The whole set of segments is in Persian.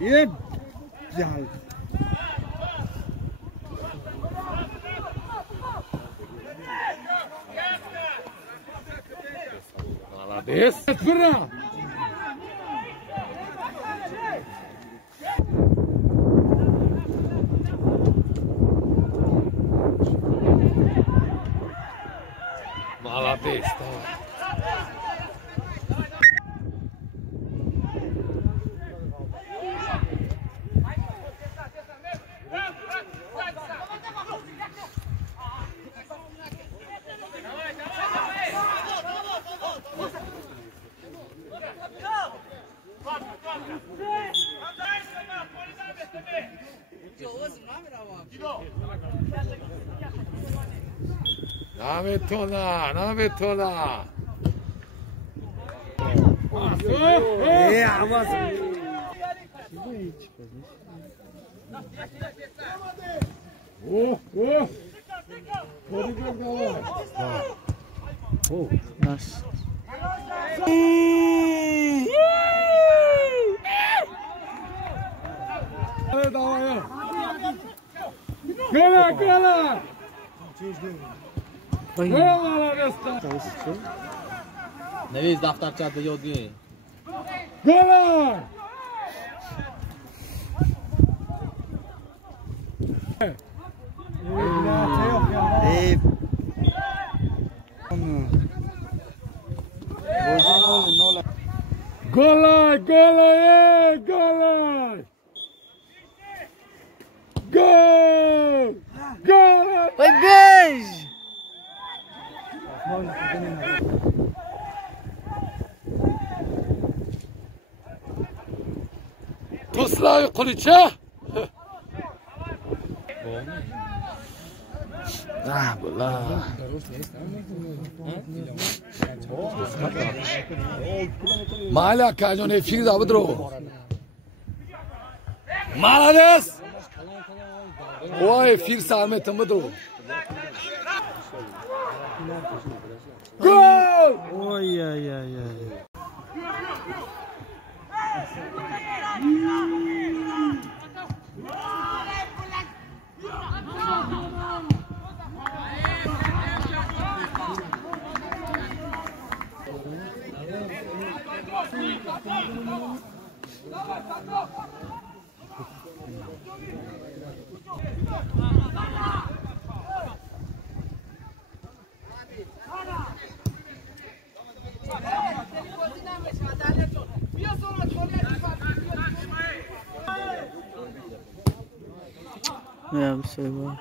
Yep. Yeah. Молодец. Спира. Молодец. Nametona. Abbas. Oh, nice. Gola. نویز دفترچه به یادگیری Gola. Gola. Gol. Oi, beijo! Toslay Qolicha. Ah, bola. Mala Kajone fiz abdro. Malades. Oy fir saame tambadro. Gol! Oi, ai, ai, ai. Yeah, I'm so well.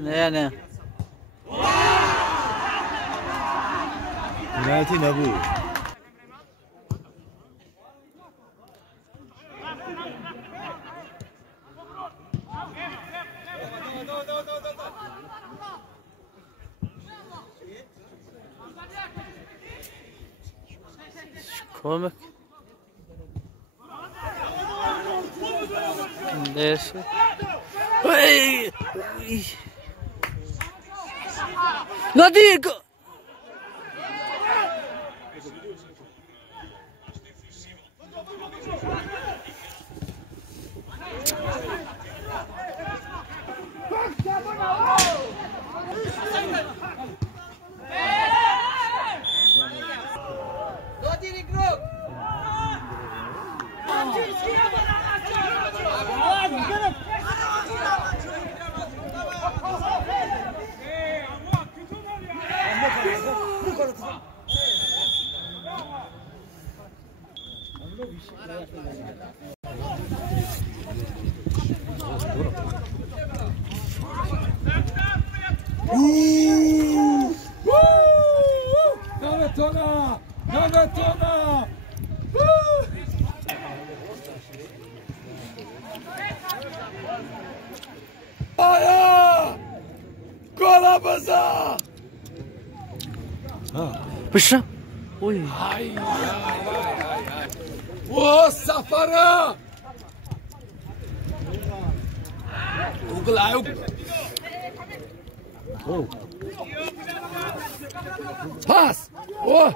نه penalti نبود. کمک دیش ندیگ ناگتونا آیا گلا بزا بشم اوی او سفره اوگلای پاس او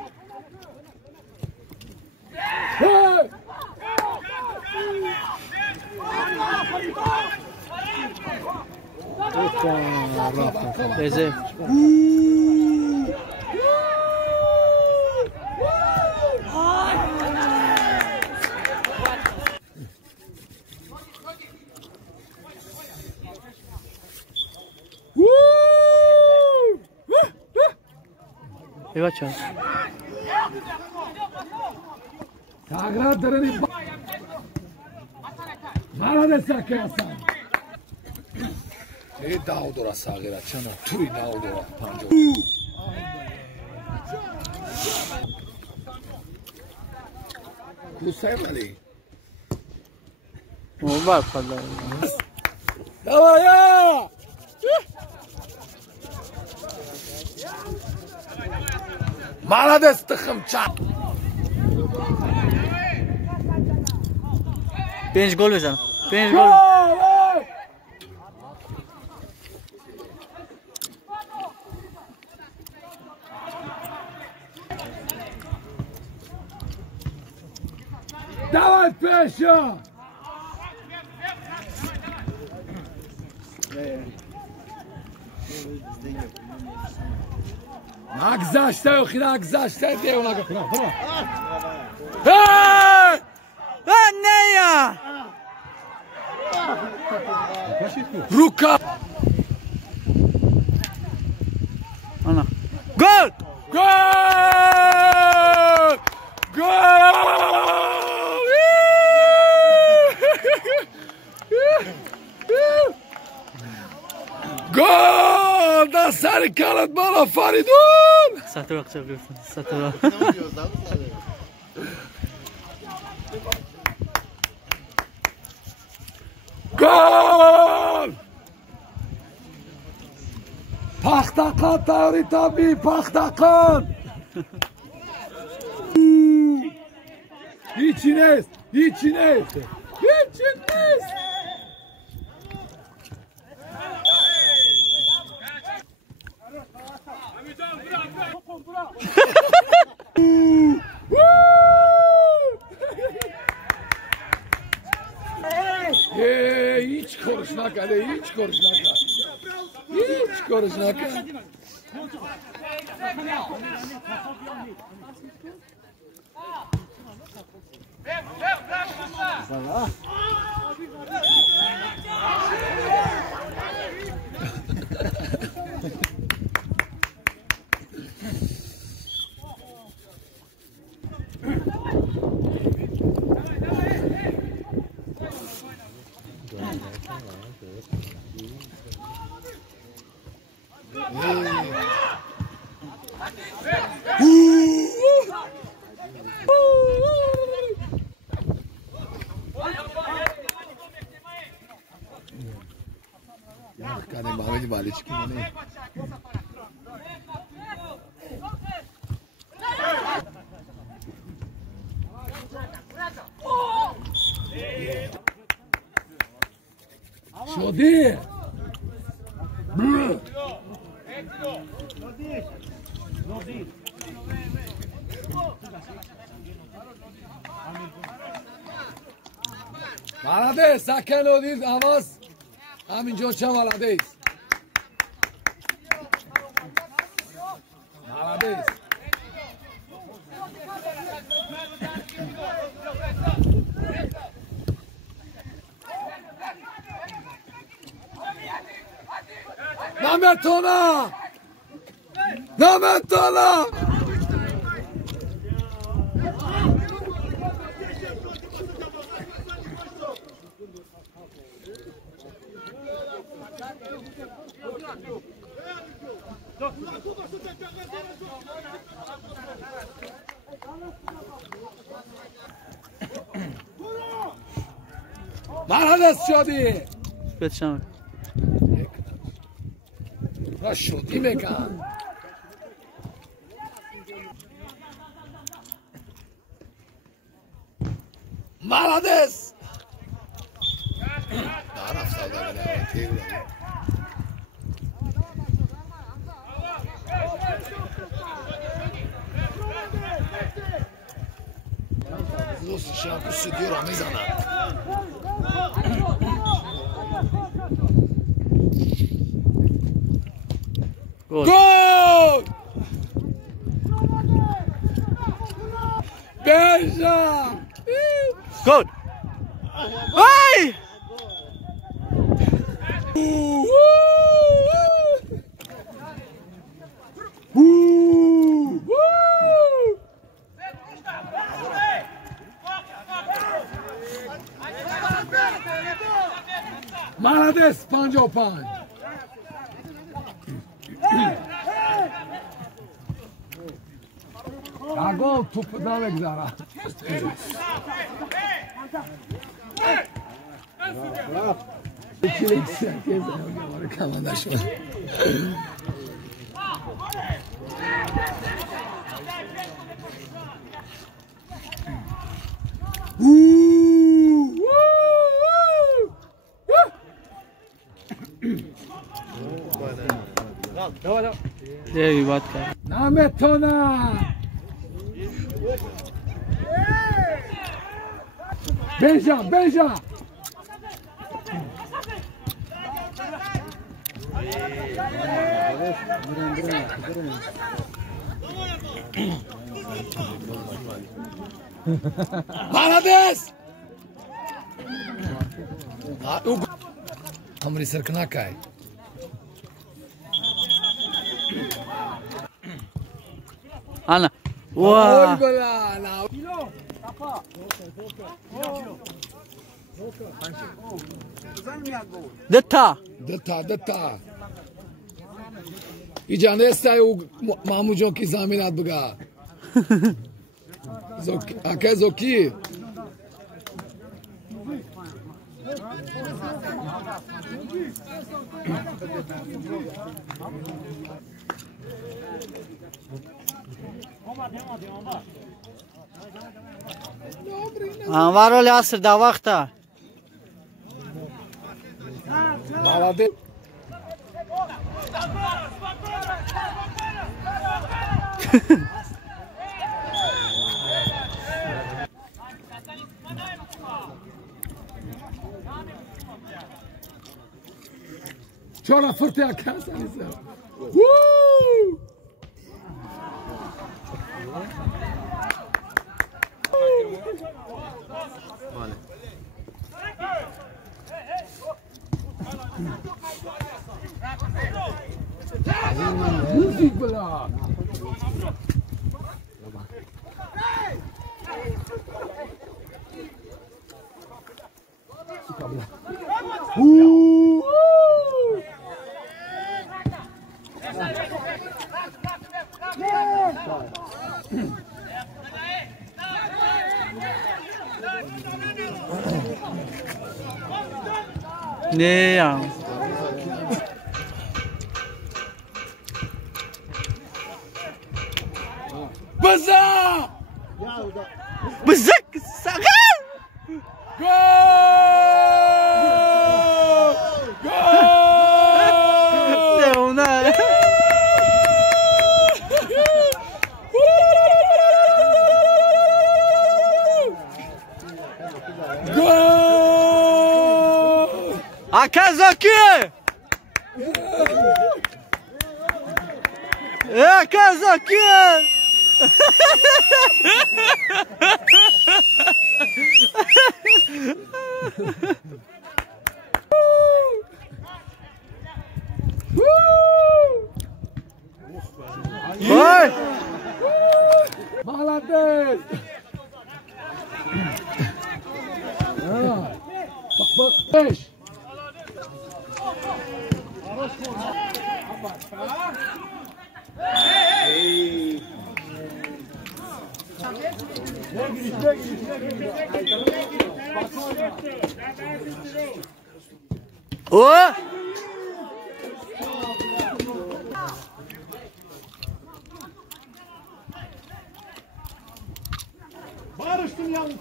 بزه ای بچه تغییرات دارنی مالا دسته هستن ای داو دورا ساغیره چنا توی داو دورا پنجو کوسه ولی مبارک خدا دوایا مالا دست خمچه 5 گل بزن 5 گل давай пеша نگذشته اخی نگذشته دیو نگذشته نه یا روکا انا گل گل گل در سر کلت بالا فریدون سطر وقت گرفتن سطر گل پختقان تاوری تابی پختقان هیچی نیست هیچی نیست هیچی نیست هیچ کارش نکرده هیچ کارش نکرد هیچ کارش نکرد Cara, embalagem de balete que nem. Shodi! Malades, sakin odid avaz. همینجا چه malades. Malades. Nametona! Nametona! Malades شدی بچم را شدی بگم Malades نعرف صدق نعمتی دوستش هم کسیدی را میزنم گل گل بجا گل وای Malades 55 Agol topu da megzara. İkilik herkes var kalandaş var. ये भी बात कर Nametona. Beja, beja. Malades. Hamri sırkına kay. انا Oy وا bala na. دتا Data. İcanı estay o mamuco ki zaminat bıga. Zoki, ake zoki. انوار العصر دا وقته Malades. Çora fırtaya kalsanız. Woo! Müzik bela. نه یا بزا بزک سقر گل گل نه Akazaki! Akazaki! Oi! Молодец! Bak. Oh! Barıştım yalnız.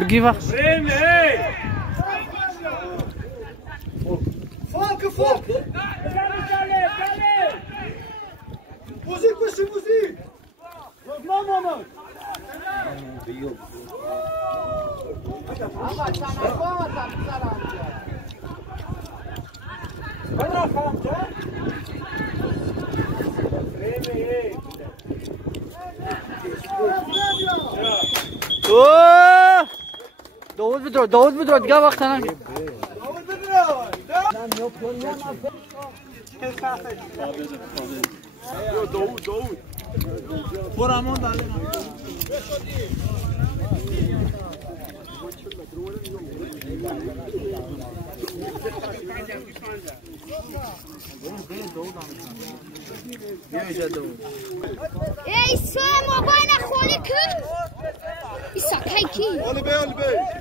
بگی وقت Falk! Müzik misin müzik? Yok lan onu. اوه داود بدرو دیگه وقت نگیر داود برامان داده ای سلام آبای نخوری که ایسا کی Oli bey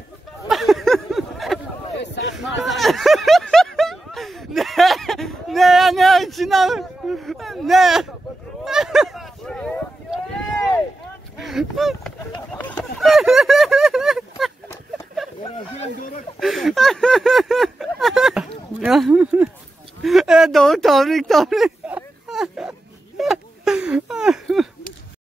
نه içinden ne Davut tebrik